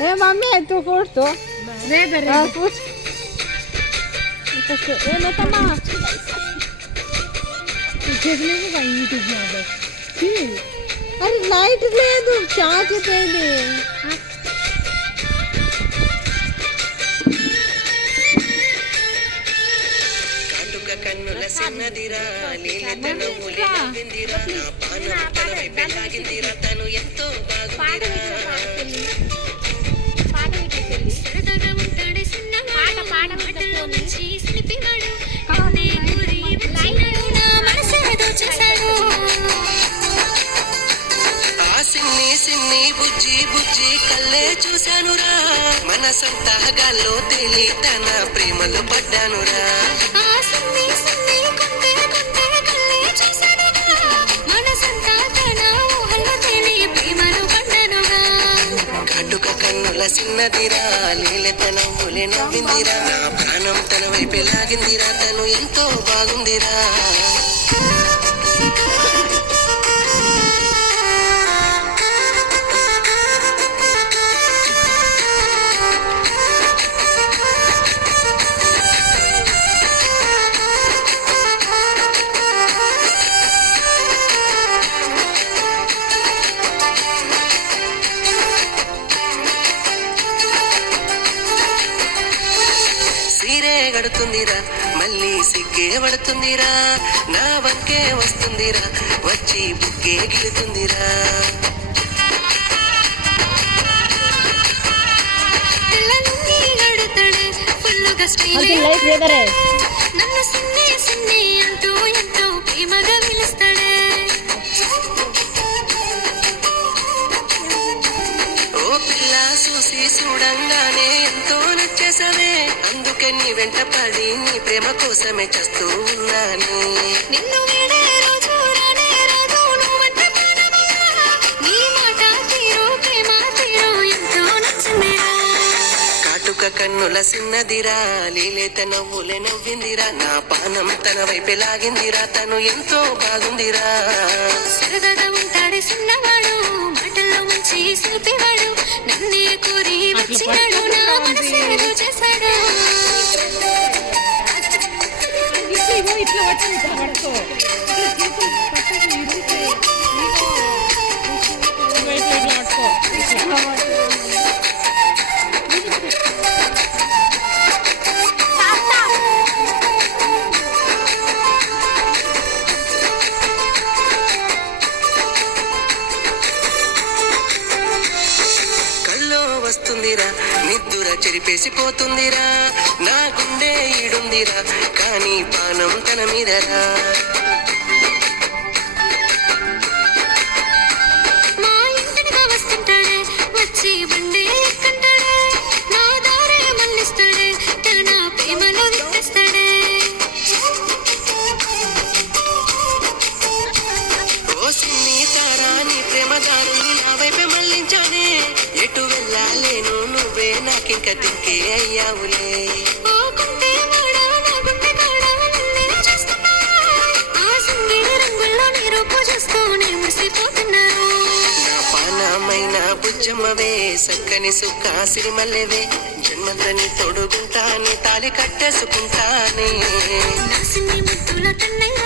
ए mummy तू फूट तो फूट ए मैं तमा अरे लाइट లేదు చార్జ్ చేయది కాటుక కన్నుల సిన్నదిరా నీలతన మూలి నవ్విందిరా నా పానం తనపై పెళ్ళాగిందిరా తను ఎంతో బాగుందిరా సరదాగా ఉంటాడే సిన్నవాడు పాట పాటలో నుంచి స్లిపివాడు కన్నే గురి వచ్చినాడు నా మనసేదో చేశాడు సిన్ని సిన్ని బుజ్జి బుజ్జి కళ్ళే చూశానురా మనసంతా గాల్లో తేలి తన ప్రేమలో పడ్డానురా కాటుక కన్నుల సిన్నదిరా లీలతన ఊలే నవ్విందిరా నా ప్రాణం తన వైపే లాగిందిరా తను ఎంతో బాగుందిరా గడుతుందిరా మళ్ళీ సిగ్గే పడుతుందిరా నా వంకే వస్తుందిరా వచ్చి బుగ్గే గిడుతుందిరా నన్ను సిన్ని సిన్ని అంటూ ఎంతో ప్రేమగా పిలుస్తాడే ఓ పిల్ల చూసి చూడంగానే ఎంతో నచ్చేసవే అందుకే నీ వెంట పడి నీ ప్రేమ కోసమే చేస్తూ ఉన్నాను నిన్ను వీడే రోజు రానే రాదు నువ్వంటే ప్రాణమయ్యా నీ మాట తీరు ప్రేమ తీరు ఎంతో నచ్చిందిరా కాటుక కన్నుల సిన్నదిరా లీలేత నవ్వులే నవ్విందిరా నా పానం తన వైపే లాగిందిరా తను ఎంతో బాగుందిరా సరదాగా ఉంటాడే సిన్నవాడు మాటల్లో మంచి శిల్పివాడు నన్నే కోరి వచ్చినాడు నా మనసేదో చేశాడు ఇట్లా పట్టుకో వస్తుందిరా నిద్దుర చెరిపేసిపోతుందిరా నా గుండె ఈడుందిరా కానీ పానం తన మీదరా మా ఇంటిగా వస్తుంటాడే వచ్చి బండే ఎక్కంటాడే నా దారే మళ్ళిస్తాడే తన ప్రేమలో విట్టేస్తాడే ఓ సిన్ని తారా నీ ప్రేమ దారుని నా వైపే మళ్ళించానే ఎటు వెళ్ళాలేను నువ్వే నాకింక దిక్కే అయ్యావులే నా పానమైన బుజ్జమ్మవే సక్కని సుక్క సిరిమల్లెవే జన్మంతని తొడుగుంటానే తాలి కట్టేసుకుంటానే నా సిన్ని ముద్దుల తన్నయ్య